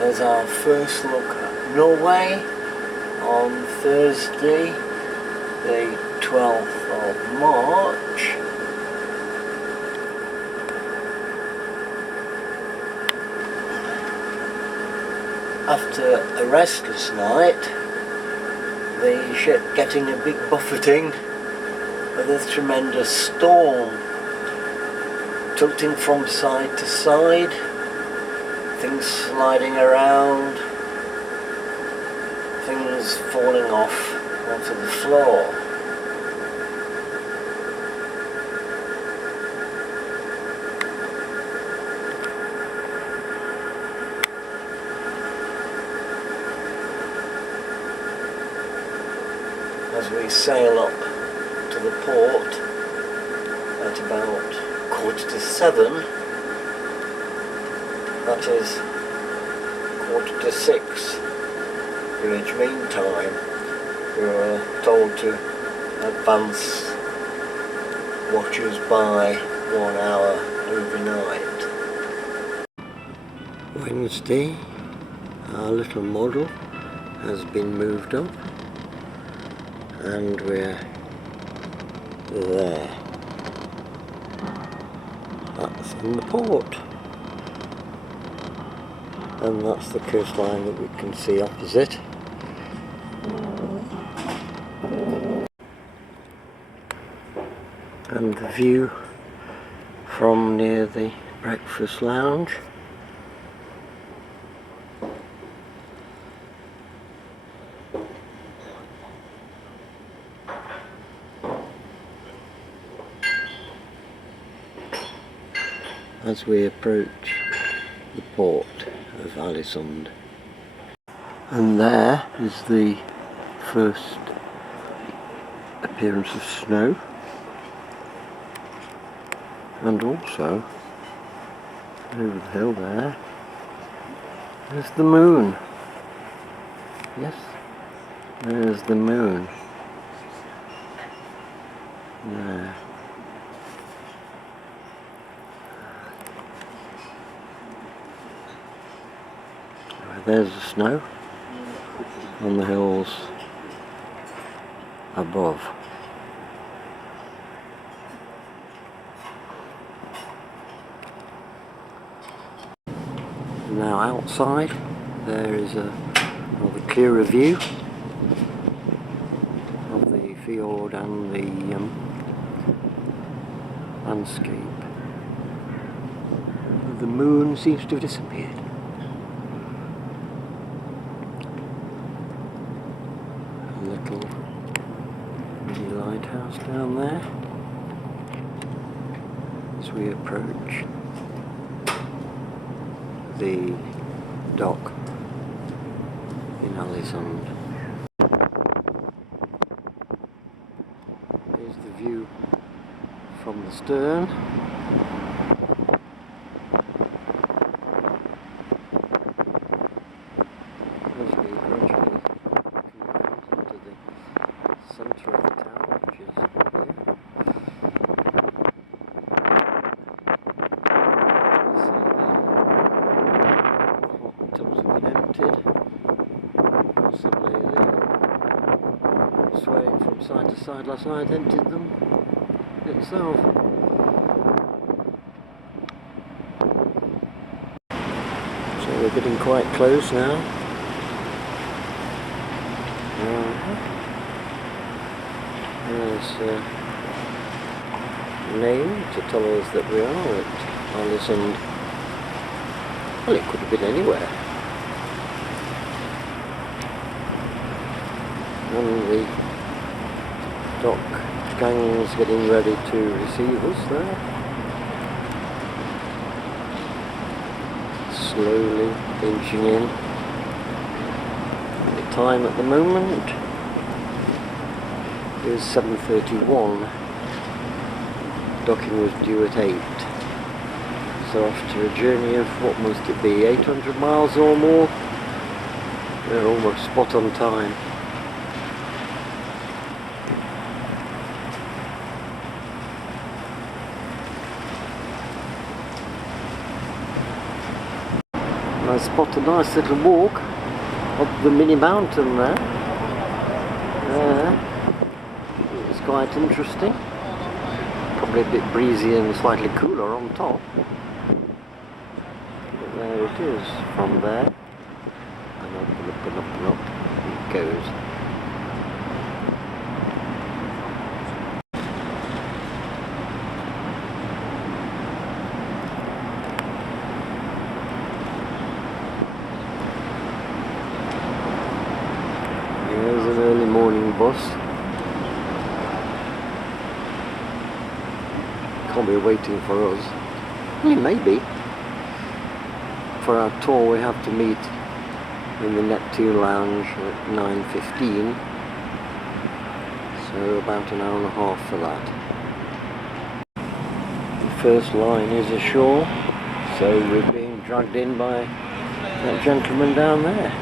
There's our first look at Norway on Thursday, the 12th of March. After a restless night, the ship getting a big buffeting with a tremendous storm, tilting from side to side, things sliding around, things falling off onto the floor. As we sail up to the port at about 7:15, that is 5:45 Greenwich Mean Time, we were told to advance watches by 1 hour overnight. Wednesday, our little model has been moved up and we're there. That's in the port, and that's the coastline that we can see opposite. And the view from near the breakfast lounge. As we approach the port of Alesund. And there is the first appearance of snow, and also over the hill there's the moon. Yes, there's the moon there. There's the snow on the hills above. Now outside there is a rather clearer view of the fjord and the landscape. The moon seems to have disappeared. Little mini lighthouse down there as we approach the dock in Alesund. Here's the view from the stern. As we gradually centre of the town, which is here. You see the hot tubs have been emptied, possibly the swaying from side to side last night emptied them itself. So we're getting quite close now. There's a name to tell us that we are at Alesund. Well, it could have been anywhere. And the dock gang's getting ready to receive us there. Slowly inching in. And the time at the moment is 7:31. Docking was due at 8. So after a journey of, what must it be, 800 miles or more, we're almost spot on time. I spot a nice little walk up the mini mountain there. It's quite interesting. Probably a bit breezy and slightly cooler on top. But there it is from there. And up and up and up and up it goes. There's an early morning bus. Can't be waiting for us. Well, maybe. For our tour we have to meet in the Neptune Lounge at 9:15. So about an hour and a half for that. The first line is ashore, so we're being dragged in by that gentleman down there.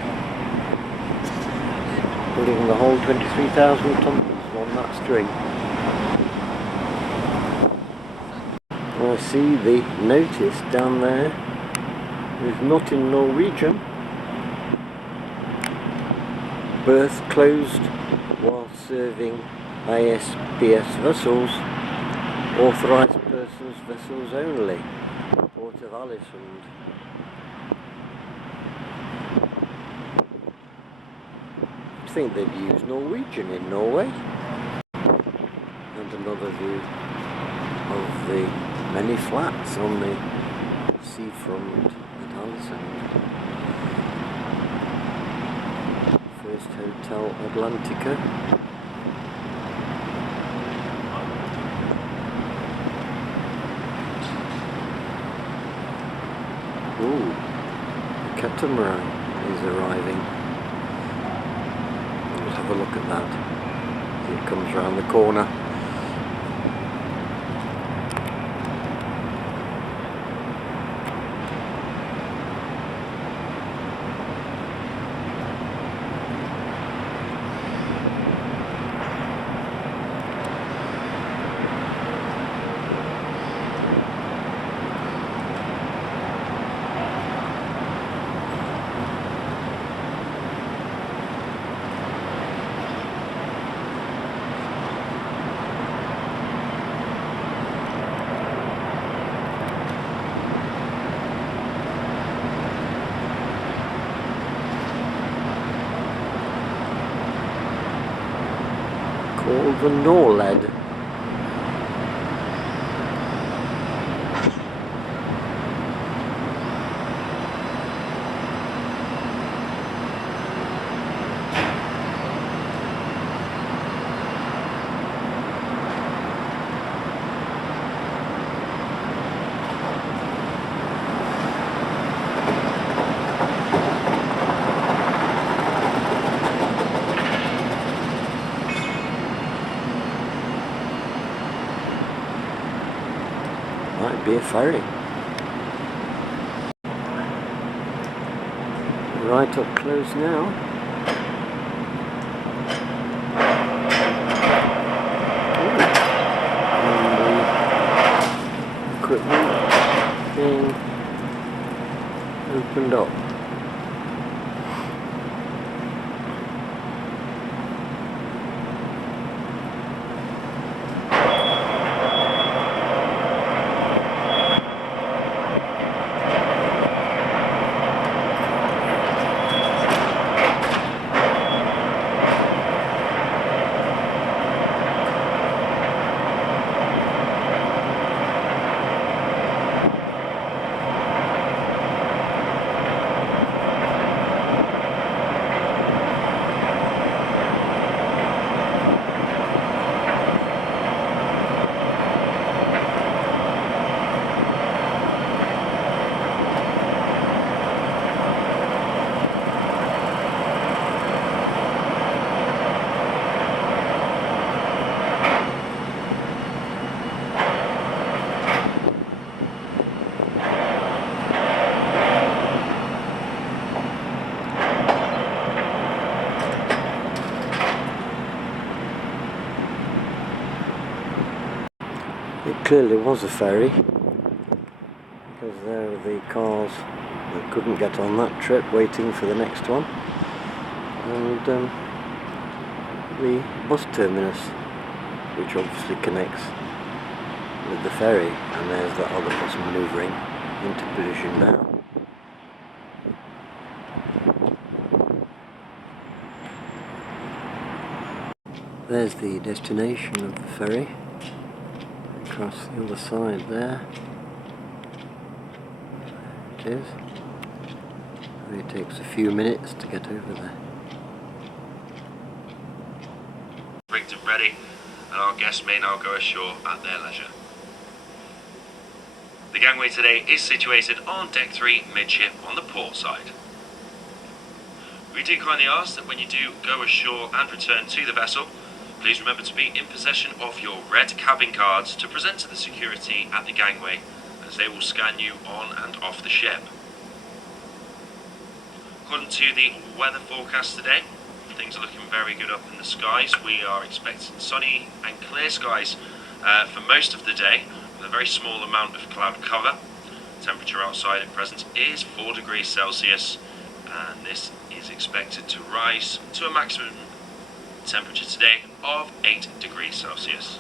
Putting the whole 23,000 tons on that string. I see the notice down there is not in Norwegian. Berth closed while serving ISBS vessels. Authorised persons vessels only. Port of Alesund. I think they'd use Norwegian in Norway. And another view of the many flats on the seafront at Alesund. First Hotel Atlantica. Ooh, the catamaran is arriving. Let's have a look at that. See, it comes around the corner. Called the Norway. Might be a ferry. Right up close now. And the equipment being opened up. It clearly was a ferry, because there are the cars I couldn't get on that trip, waiting for the next one. And the bus terminus, which obviously connects with the ferry, and there's that other bus manoeuvring into position now. There's the destination of the ferry, across the other side there. There it is. And it takes a few minutes to get over there. Rigged and ready, and our guests may now go ashore at their leisure. The gangway today is situated on deck 3 midship on the port side. We do kindly ask that when you do go ashore and return to the vessel, please remember to be in possession of your red cabin cards to present to the security at the gangway, as they will scan you on and off the ship. According to the weather forecast today, things are looking very good up in the skies. We are expecting sunny and clear skies for most of the day, with a very small amount of cloud cover. Temperature outside at present is 4 degrees Celsius, and this is expected to rise to a maximum temperature today of 8 degrees Celsius.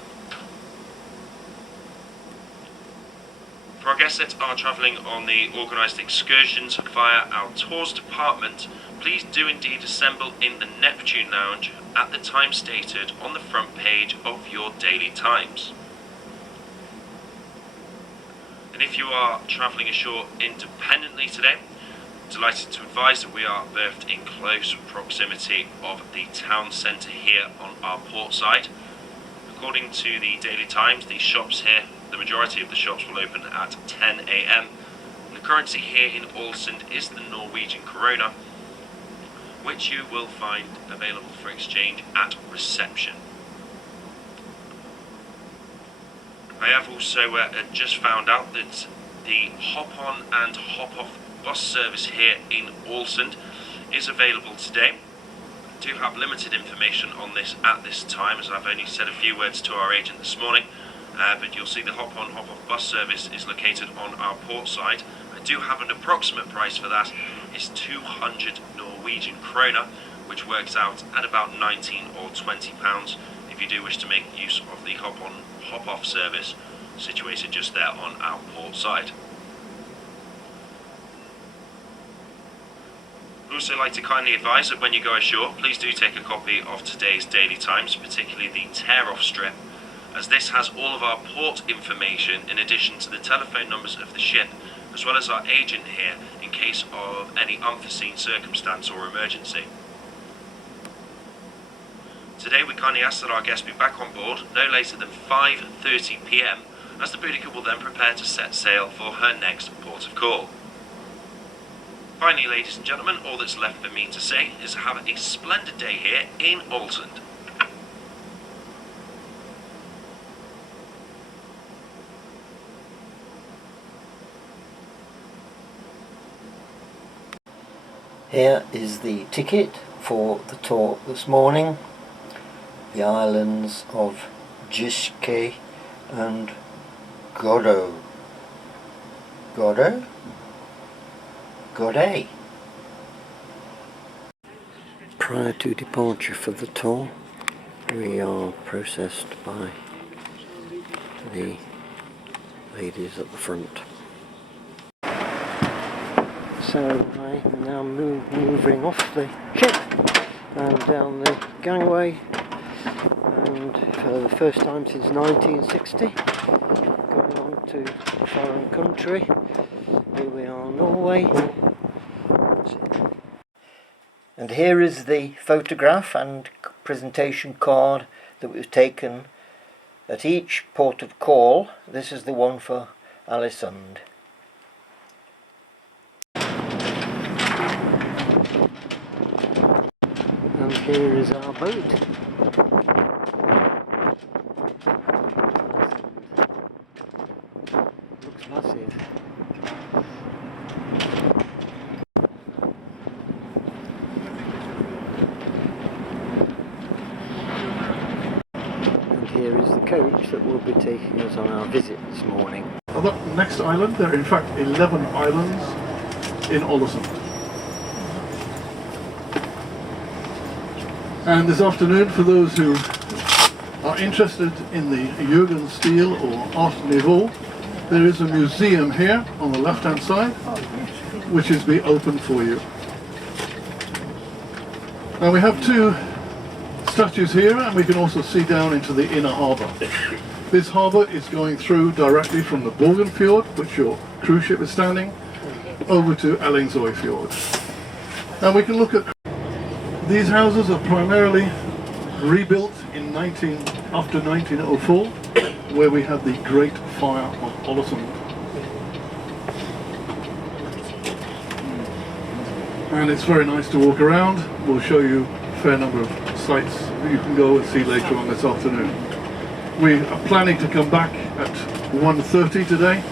For our guests that are travelling on the organised excursions via our tours department, please do indeed assemble in the Neptune Lounge at the time stated on the front page of your daily times. And if you are travelling ashore independently today, delighted to advise that we are berthed in close proximity of the town centre here on our port side. According to the Daily Times, the shops here, the majority of the shops will open at 10 AM. And the currency here in Alesund is the Norwegian krona, which you will find available for exchange at reception. I have also just found out that the hop-on and hop-off bus service here in Alesund is available today. I do have limited information on this at this time, as I've only said a few words to our agent this morning, but you'll see the hop-on hop-off bus service is located on our port side. I do have an approximate price for that. It's 200 Norwegian krona, which works out at about 19 or 20 pounds if you do wish to make use of the hop-on hop-off service situated just there on our port side. I'd also like to kindly advise that when you go ashore, please do take a copy of today's Daily Times, particularly the tear-off strip, as this has all of our port information in addition to the telephone numbers of the ship, as well as our agent here in case of any unforeseen circumstance or emergency. Today we kindly ask that our guests be back on board no later than 5:30 PM, as the Boudica will then prepare to set sail for her next port of call. Finally, ladies and gentlemen, all that's left for me to say is have a splendid day here in Alesund. Here is the ticket for the tour this morning. The islands of Giske and Godot. Godot? Godet. Prior to departure for the tour, we are processed by the ladies at the front. So I'm now moving off the ship and down the gangway, and for the first time since 1960, going on to foreign country. Here we are, Norway. And here is the photograph and presentation card that was taken at each port of call. This is the one for Alesund. And here is our boat. Looks massive. And here is the coach that will be taking us on our visit this morning. On the next island, there are in fact 11 islands in Alesund. And this afternoon, for those who are interested in the Jugendstil or Art Nouveau, there is a museum here on the left-hand side, which is be open for you. Now we have two statues here, and we can also see down into the inner harbour. This harbour is going through directly from the Borgen Fjord, which your cruise ship is standing, over to Alesund Fjord. Now we can look at these houses are primarily rebuilt in after 1904, where we had the Great Fire of Alesund. And it's very nice to walk around. We'll show you a fair number of sites that you can go and see later on this afternoon. We are planning to come back at 1:30 today,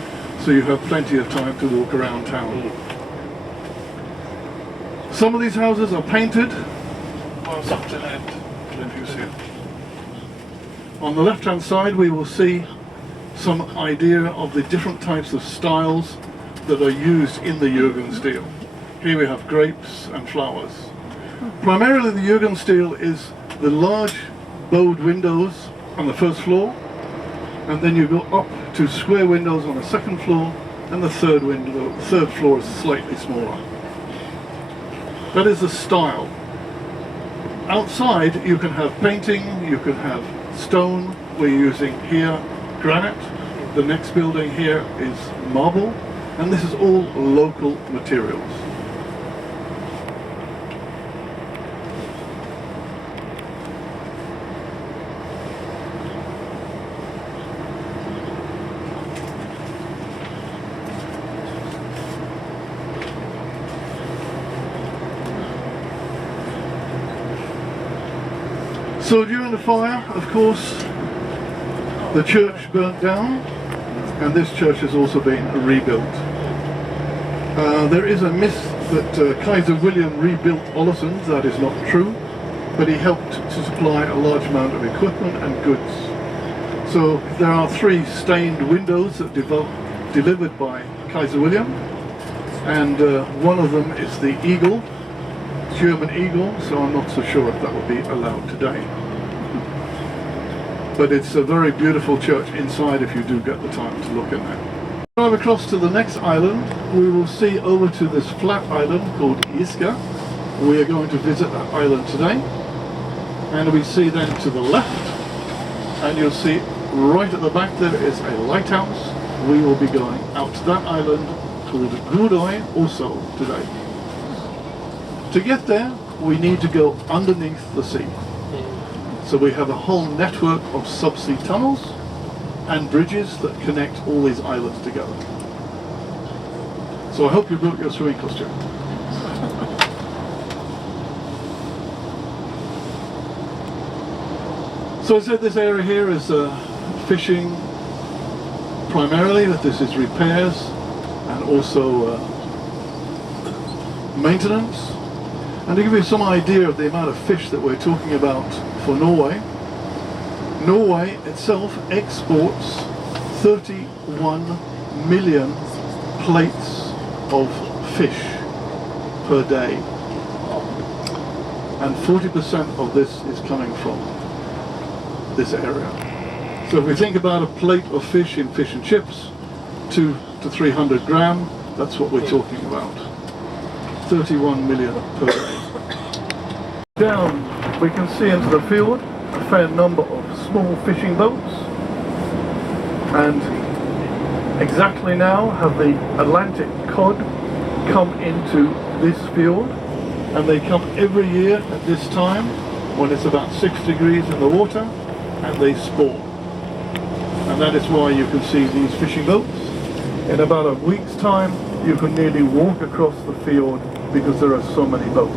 so you have plenty of time to walk around town. Some of these houses are painted. On the left hand side we will see some idea of the different types of styles that are used in the Jugendstil. Here we have grapes and flowers. Primarily the Jugendstil is the large bowed windows on the first floor, and then you go up to square windows on the second floor, and the third floor is slightly smaller. That is the style. Outside you can have painting, you can have stone. We're using here granite. The next building here is marble, and this is all local materials. So during the fire, of course, the church burnt down, and this church has also been rebuilt. There is a myth that Kaiser William rebuilt Alesund. That is not true, but he helped to supply a large amount of equipment and goods. So there are 3 stained windows that delivered by Kaiser William, and one of them is the eagle, German eagle, so I'm not so sure if that would be allowed today. But it's a very beautiful church inside if you do get the time to look in there. Drive across to the next island, we will see over to this flat island called Iska. We are going to visit that island today. And we see then to the left, and you'll see right at the back there is a lighthouse. We will be going out to that island called Gudøy also today. To get there, we need to go underneath the sea. So we have a whole network of subsea tunnels and bridges that connect all these islands together. So I hope you brought your swimming costume. So I said this area here is fishing primarily, but this is repairs and also maintenance. And to give you some idea of the amount of fish that we're talking about for Norway, Norway itself exports 31 million plates of fish per day. And 40% of this is coming from this area. So if we think about a plate of fish in fish and chips, 200 to 300 gram, that's what we're talking about. 31 million per day. Down we can see into the field a fair number of small fishing boats, and exactly now have the Atlantic cod come into this field, and they come every year at this time when it's about 6 degrees in the water, and they spawn. And that is why you can see these fishing boats. In about a week's time you can nearly walk across the field because there are so many boats.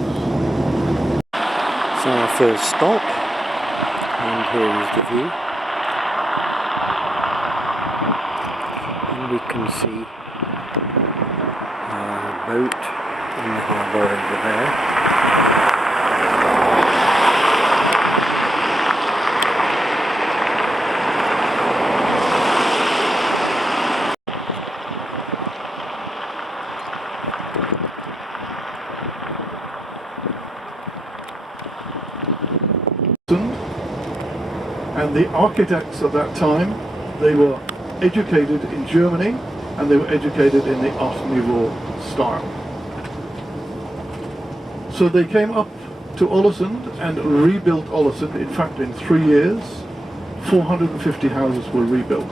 So our first stop, and here is the view. And we can see a boat in the harbour over there. And the architects at that time, they were educated in Germany, and they were educated in the Art Nouveau style. So they came up to Alesund and rebuilt Alesund. In fact, in 3 years, 450 houses were rebuilt.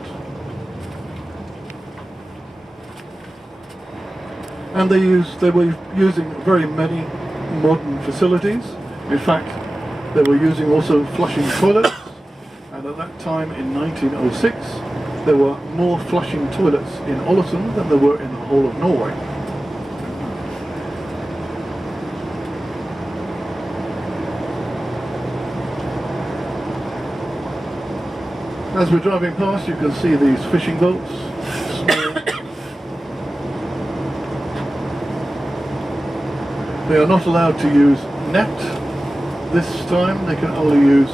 And they were using very many modern facilities. In fact, they were using also flushing toilets. And at that time, in 1906, there were more flushing toilets in Alesund than there were in the whole of Norway. As we're driving past, you can see these fishing boats. They are not allowed to use net this time. They can only use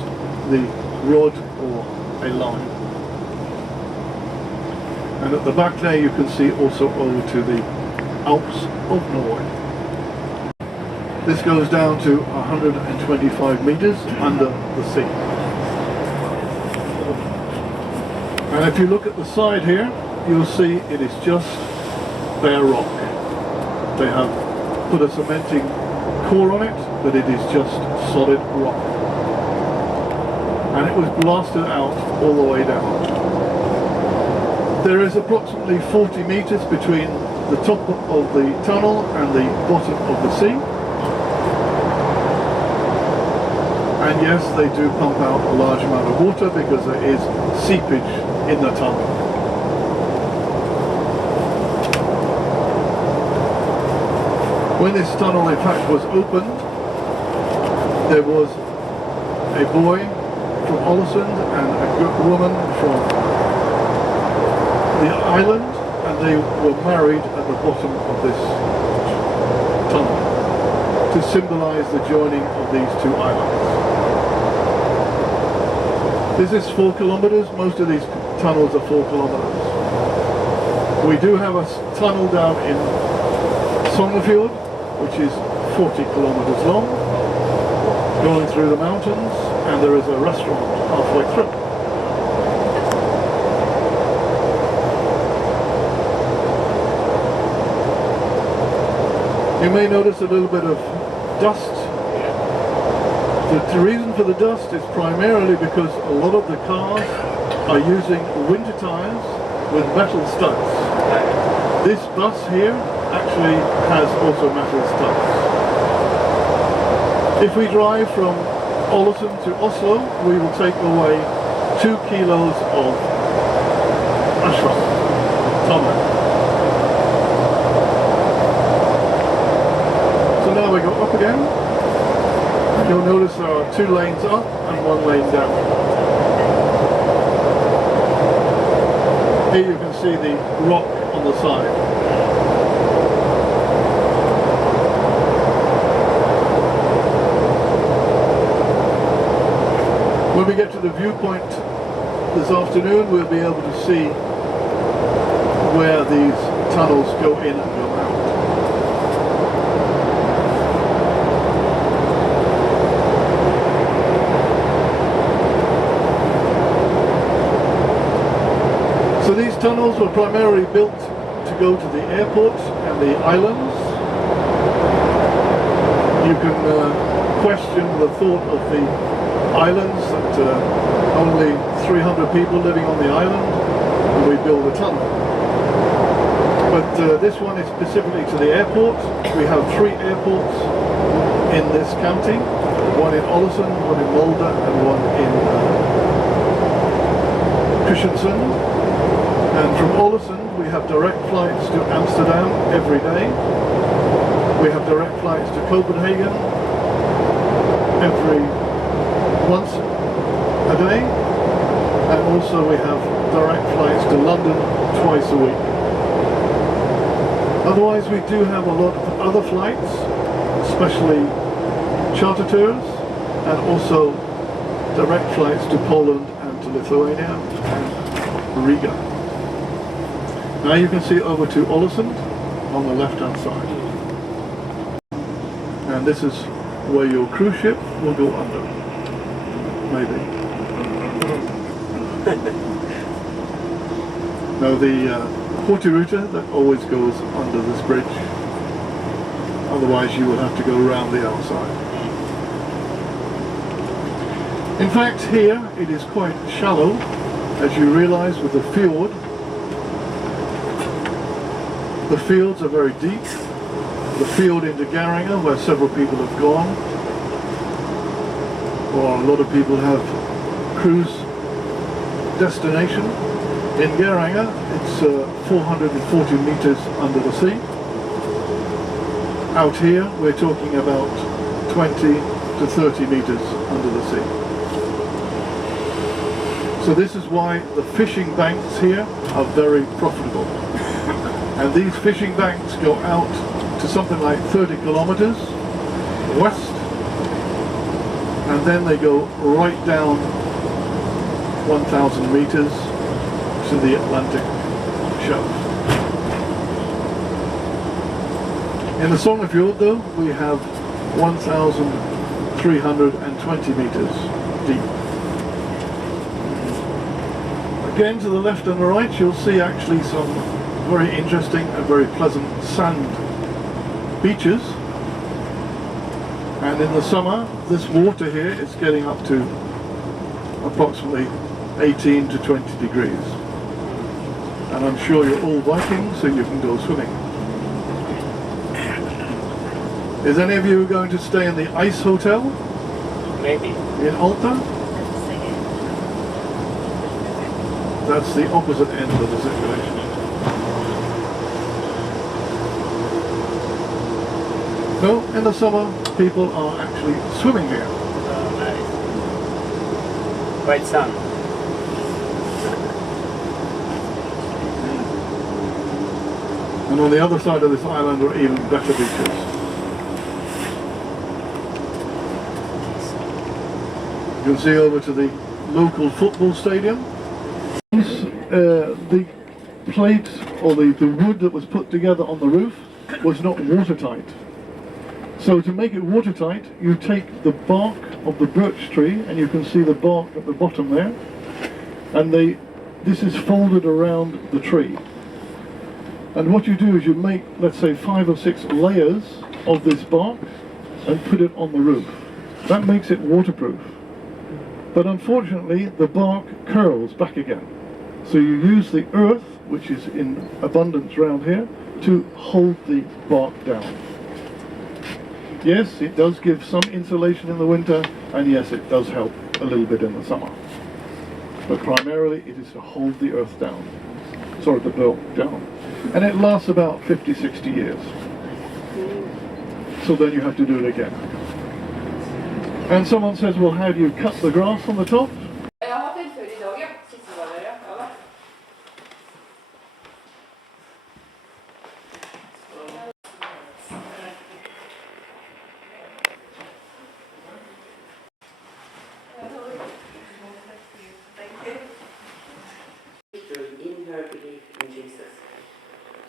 the rod or a line. And at the back there you can see also over to the Alps of Norway. This goes down to 125 meters under the sea. And if you look at the side here, you'll see it is just bare rock. They have put a cementing core on it, but it is just solid rock. And it was blasted out all the way down. There is approximately 40 meters between the top of the tunnel and the bottom of the sea. And yes, they do pump out a large amount of water because there is seepage in the tunnel. When this tunnel in fact was opened, there was a boy from Alesund and a woman from the island, and they were married at the bottom of this tunnel to symbolize the joining of these two islands. This is 4 kilometers. Most of these tunnels are 4 kilometers. We do have a tunnel down in Sognefjord, which is 40 kilometers long, going through the mountains, and there is a restaurant halfway through. You may notice a little bit of dust. The reason for the dust is primarily because a lot of the cars are using winter tires with metal studs. This bus here actually has also metal studs. If we drive from Alesund to Oslo, we will take away 2 kilos of asphalt, tarmac. So now we go up again. You'll notice there are 2 lanes up and 1 lane down. Here you can see the rock on the side. When we get to the viewpoint this afternoon, we'll be able to see where these tunnels go in and go out. So these tunnels were primarily built to go to the airport and the islands. You can question the thought of the islands, that only 300 people living on the island, and we build a tunnel. But this one is specifically to the airport. We have 3 airports in this county, one in Alesund, one in Molde, and one in Kristiansand. And from Alesund we have direct flights to Amsterdam every day. We have direct flights to Copenhagen once a day, and also we have direct flights to London twice a week. Otherwise we do have a lot of other flights, especially charter tours, and also direct flights to Poland and to Lithuania and Riga. Now you can see over to Alesund on the left hand side. And this is where your cruise ship will go under. Maybe. Now the Horti-router that always goes under this bridge, otherwise you will have to go around the outside. In fact here it is quite shallow, as you realise with the fjord. The fields are very deep. The field into Garanger, where several people have gone, or a lot of people have cruise destination. In Garanger it's 440 meters under the sea. Out here we're talking about 20 to 30 meters under the sea. So this is why the fishing banks here are very profitable. And these fishing banks go out to something like 30 kilometers west, and then they go right down 1,000 meters to the Atlantic shelf. In the Sognefjord though, we have 1,320 meters deep. Again, to the left and the right, you'll see actually some very interesting and very pleasant sand beaches. And in the summer, this water here is getting up to approximately 18 to 20 degrees. And I'm sure you're all Vikings, so you can go swimming. Is any of you going to stay in the Ice Hotel? Maybe. In Alta? That's the opposite end of the circulation. No, in the summer, people are actually swimming here. Oh, nice. Great sun. And on the other side of this island are even better beaches. You can see over to the local football stadium. The plate or the wood that was put together on the roof was not watertight. So to make it watertight, you take the bark of the birch tree, and you can see the bark at the bottom there, and this is folded around the tree. And what you do is you make, let's say, 5 or 6 layers of this bark and put it on the roof. That makes it waterproof. But unfortunately, the bark curls back again. So you use the earth, which is in abundance around here, to hold the bark down. Yes, it does give some insulation in the winter, and yes, it does help a little bit in the summer. But primarily it is to hold the earth down, sorry, the bark down. And it lasts about 50, 60 years. So then you have to do it again. And someone says, well, how do you cut the grass on the top? In her belief in Jesus.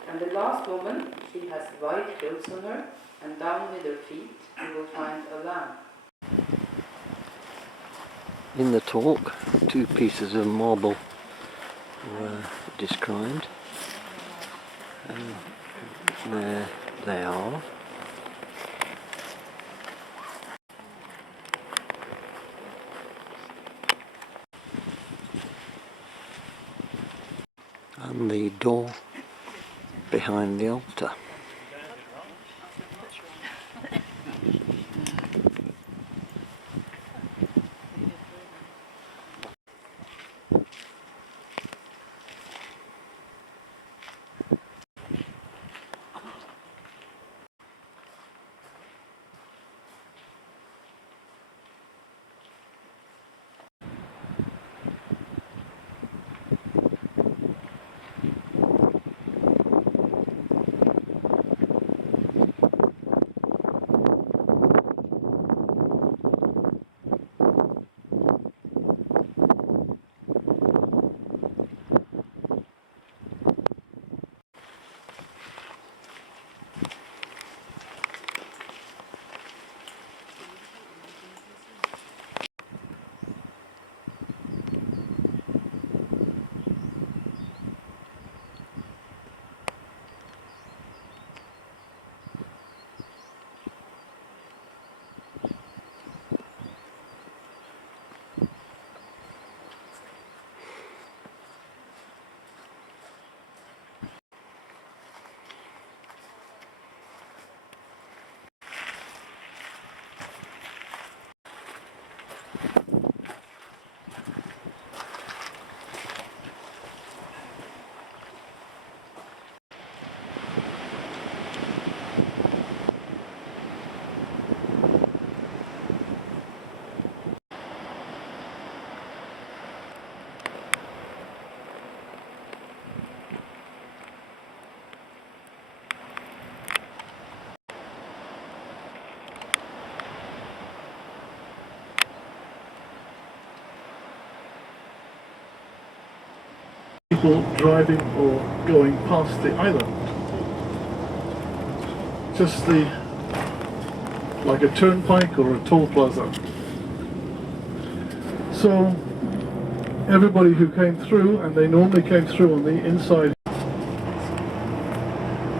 And the last woman, she has white clothes on her, and down with her feet you will find a lamb. In the talk, 2 pieces of marble were described. There they are. And the door behind the altar. People driving or going past the island. Just like a turnpike or a toll plaza. So everybody who came through, and they normally came through on the inside.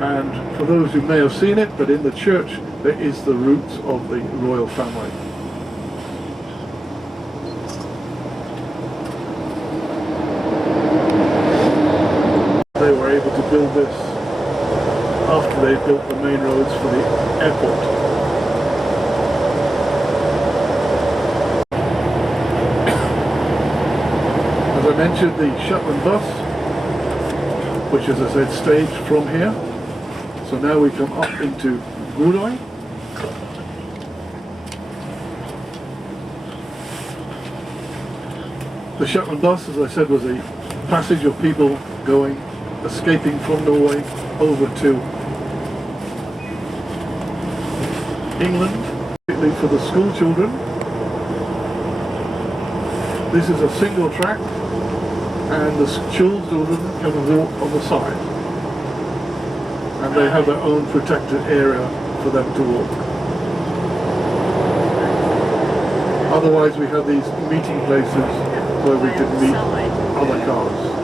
And for those who may have seen it, but in the church there is the roots of the royal family. They were able to build this after they built the main roads for the airport. As I mentioned, the Shetland bus, which as I said, staged from here. So now we come up into Norway. The Shetland bus, as I said, was a passage of people escaping from Norway over to England, particularly for the school children. This is a single track, and the children can walk on the side, and they have their own protected area for them to walk. Otherwise we have these meeting places where we can meet other cars.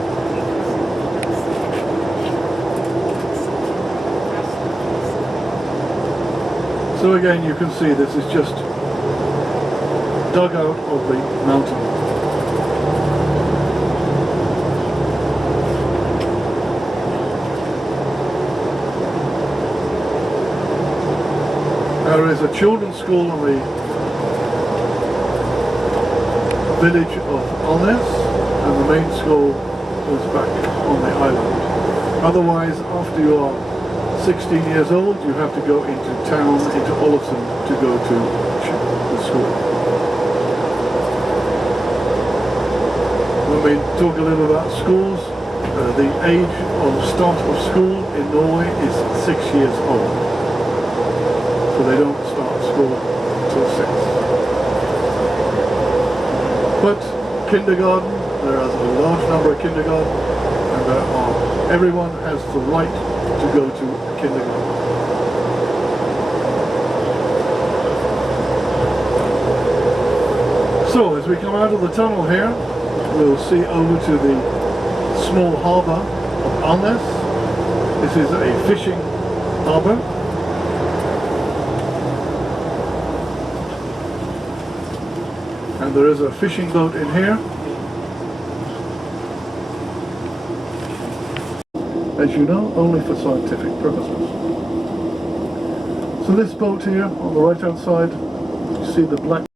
So again, you can see this is just dug out of the mountain. There is a children's school in the village of Alesund, and the main school was back on the island. Otherwise, after you are 16 years old, you have to go into town, into Alesund, to go to the school. When we talk a little about schools, the age of start of school in Norway is 6 years old. So they don't start school till 6. But kindergarten, there is a large number of kindergarten, and everyone has the right to go to kindergarten. So as we come out of the tunnel here, we'll see over to the small harbour of Alnes. This is a fishing harbour. And there is a fishing boat in here. As you know, only for scientific purposes. So this boat here on the right hand side, you see the black.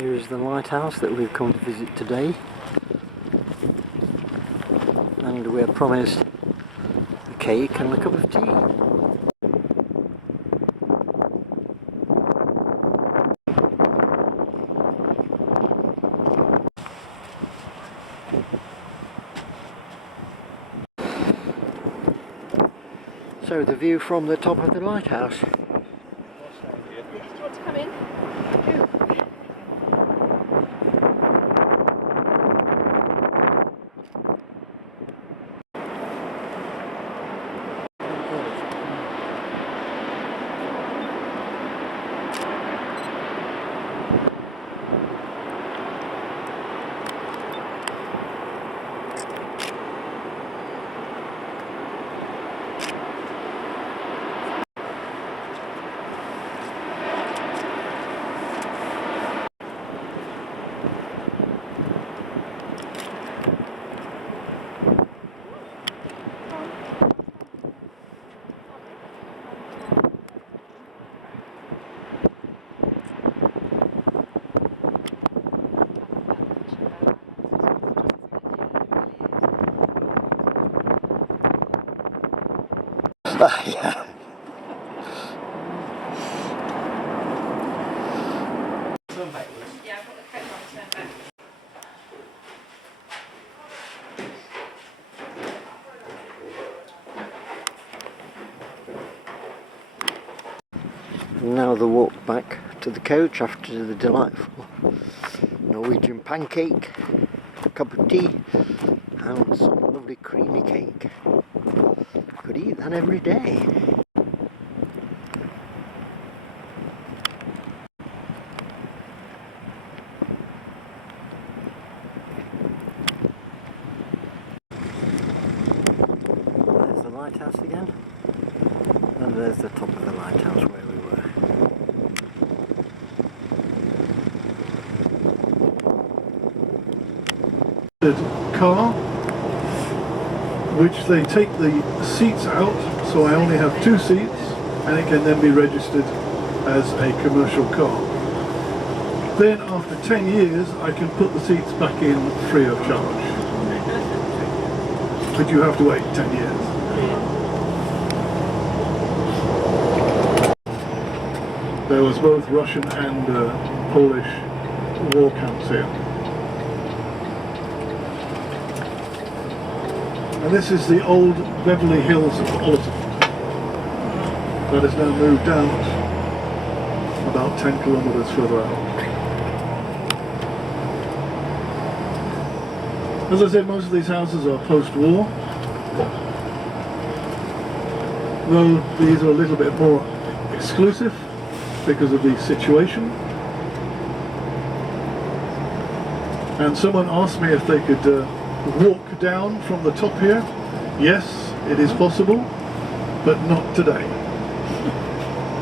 Here is the lighthouse that we've come to visit today, and we're promised a cake and a cup of tea. So the view from the top of the lighthouse. Do you want to come in? Yeah. Yeah, I've got the coat on turned back. Now the walk back to the coach after the delightful Norwegian pancake, a cup of tea and some lovely creamy cake. Could eat that every day. There's the lighthouse again, and there's the top of the lighthouse where we were. Car, which they take the seats out, so I only have 2 seats, and it can then be registered as a commercial car. Then after 10 years I can put the seats back in free of charge. But you have to wait 10 years. There was both Russian and Polish war camps here. And this is the old Beverly Hills of Alesund that has now moved out about 10 kilometers further out. As I said, most of these houses are post-war, though these are a little bit more exclusive because of the situation. And someone asked me if they could walk down from the top here. Yes, it is possible, but not today.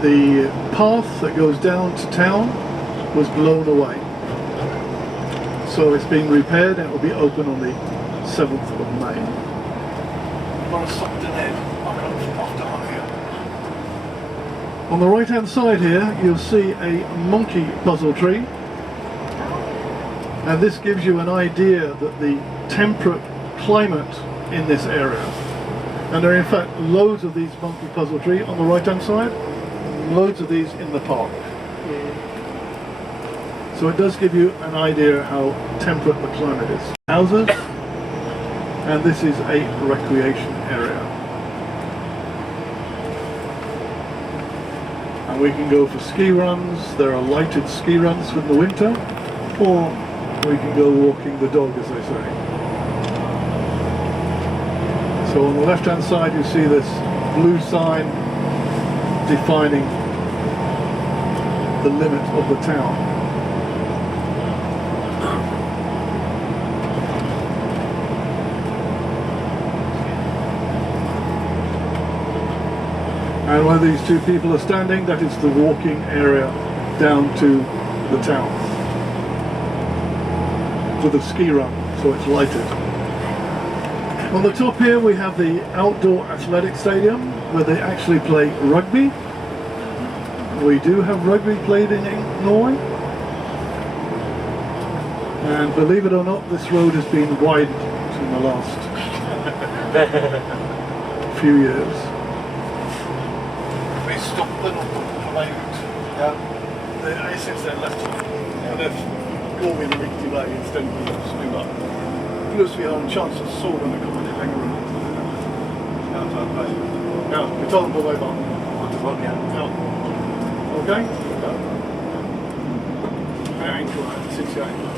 The path that goes down to town was blown away. So it's being repaired and it will be open on the 7th of May. On the right hand side here you'll see a monkey puzzle tree, and this gives you an idea that the temperate climate in this area, and there are in fact loads of these monkey puzzle tree on the right hand side, loads of these in the park. So it does give you an idea how temperate the climate is. Houses, and this is a recreation area. And we can go for ski runs. There are lighted ski runs in the winter, or we can go walking the dog, as they say. So on the left hand side you see this blue sign defining the limit of the town. And where these 2 people are standing, that is the walking area down to the town, with a ski run, so it's lighted. On the top here we have the outdoor athletic stadium where they actually play rugby. We do have rugby played in Norway. And believe it or not, this road has been widened in the last few years. Vi stoppar nog på väg ut. Ja. Det är sen lätt. Och där går vi en riktig väg istället för att snurra. Plus vi har en chans att såga när vi kommer till längre runt. Ja, vi tar den på vägbanan. Ja. Okej? Ja. Det är enklare. Det syns jag enklare.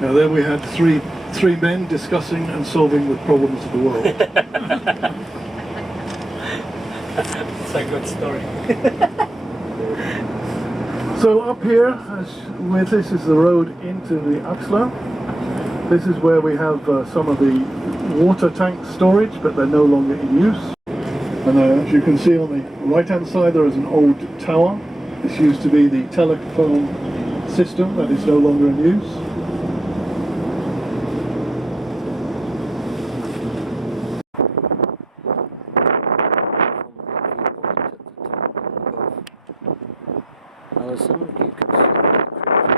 Now there we had three men discussing and solving the problems of the world. It's a good story. So up here, this is the road into the Axla. This is where we have some of the water tank storage, but they're no longer in use. And as you can see on the right hand side there is an old tower. This used to be the telephone system that is no longer in use. Alesund, you can see the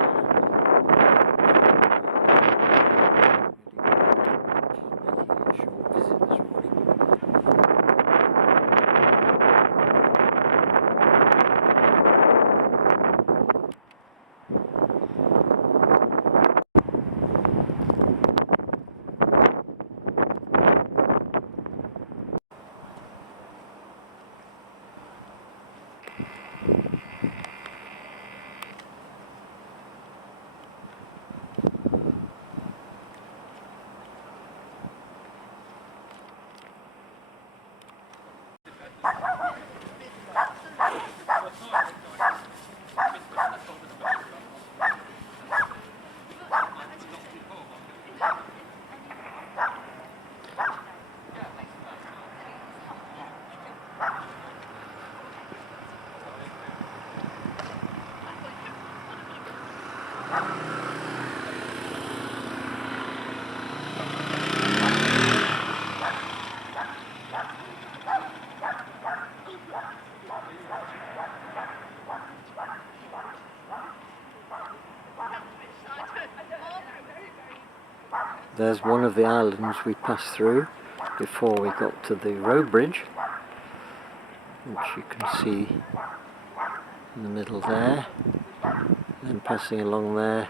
There's one of the islands we passed through before we got to the road bridge, which you can see in the middle there, then passing along there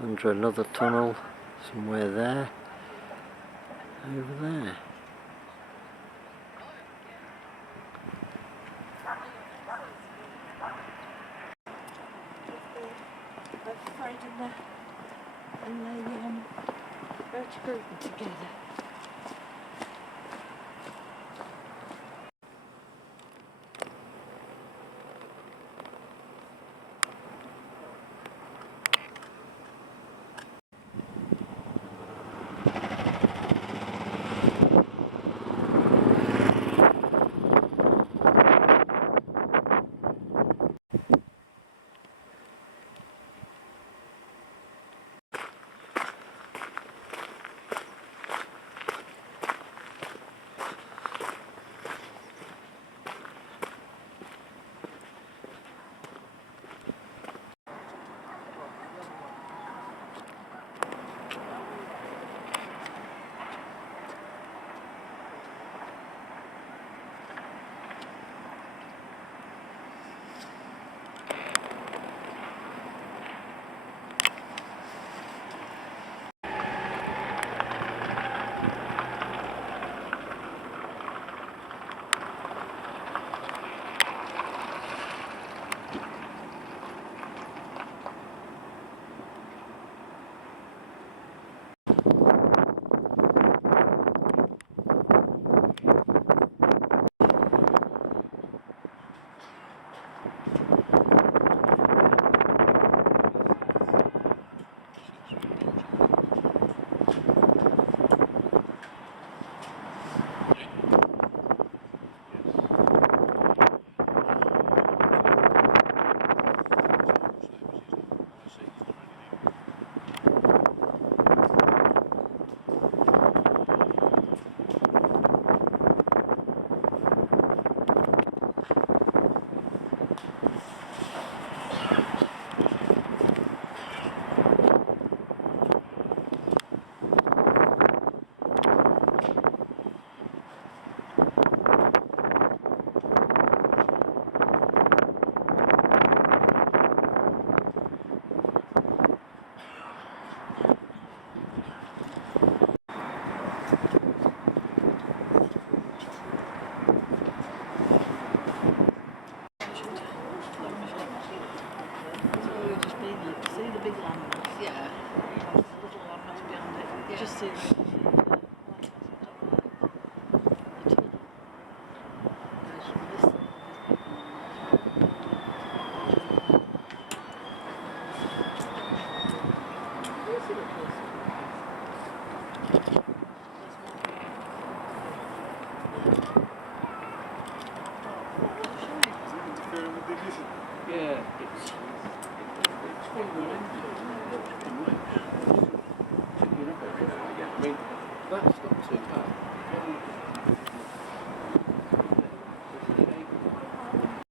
under another tunnel somewhere there, over there. And they go to group them together.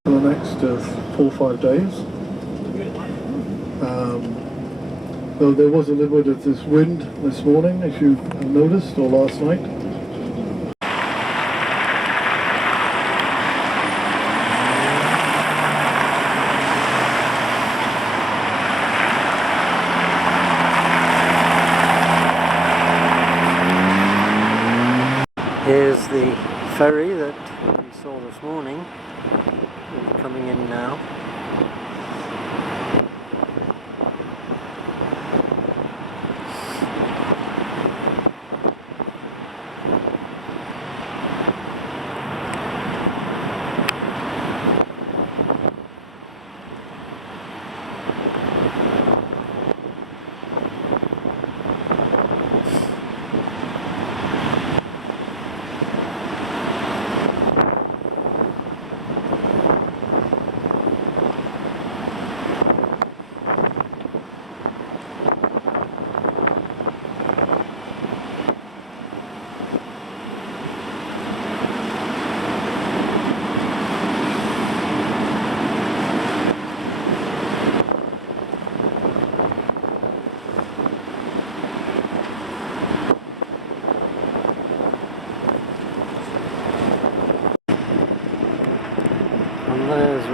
For the next 4 or 5 days. Though there was a little bit of this wind this morning, as you have noticed, or last night. Here's the ferry that we saw this morning. It's coming in now.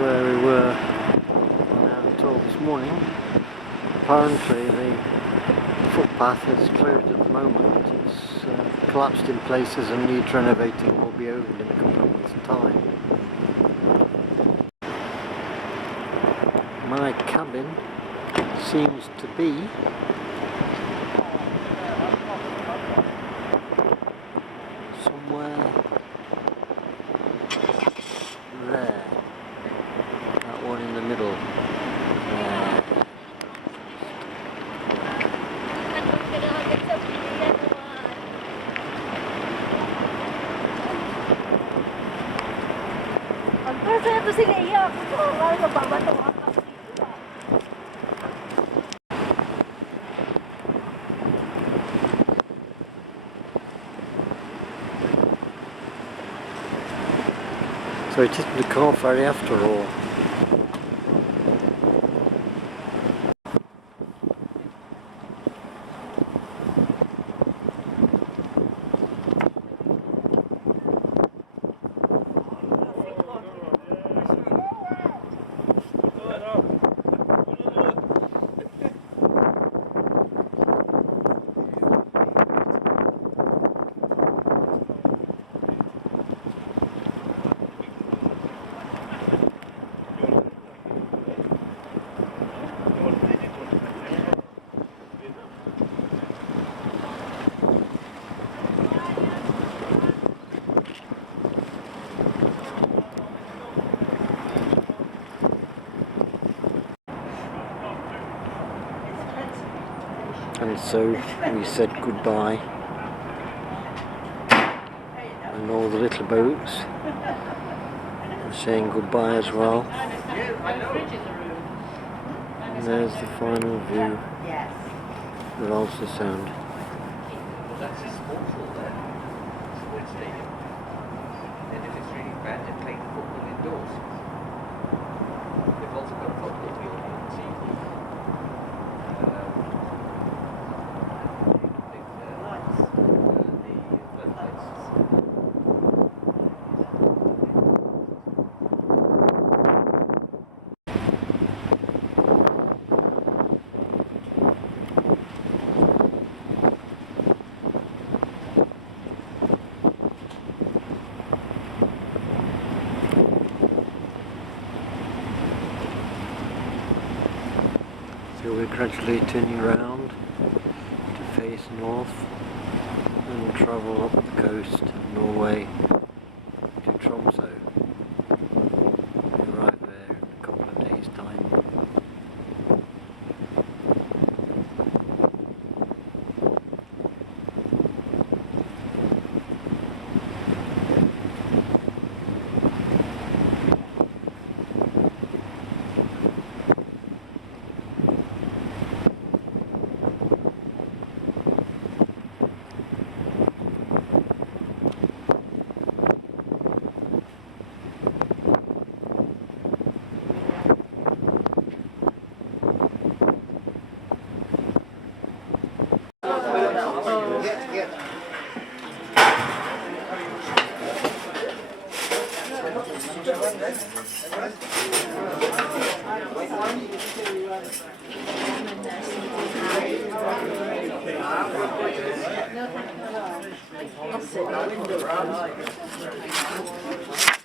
where we were on our tour this morning. Apparently the footpath is closed at the moment. It's collapsed in places and needs renovating. Will be opened in a couple of months' time. My cabin seems to be somewhere there. That one in the middle. There. So it isn't a car ferry after all. And so we said goodbye, and all the little boats are saying goodbye as well. And there's the final view of Alesund. That's a sports hall there, sports stadium. And if it's really bad, they're playing football indoors. They've also got a football field you can see. So we're gradually turning around to face north and travel up the coast of Norway to Tromsø. We arrive there in a couple of days' time. No, thank you.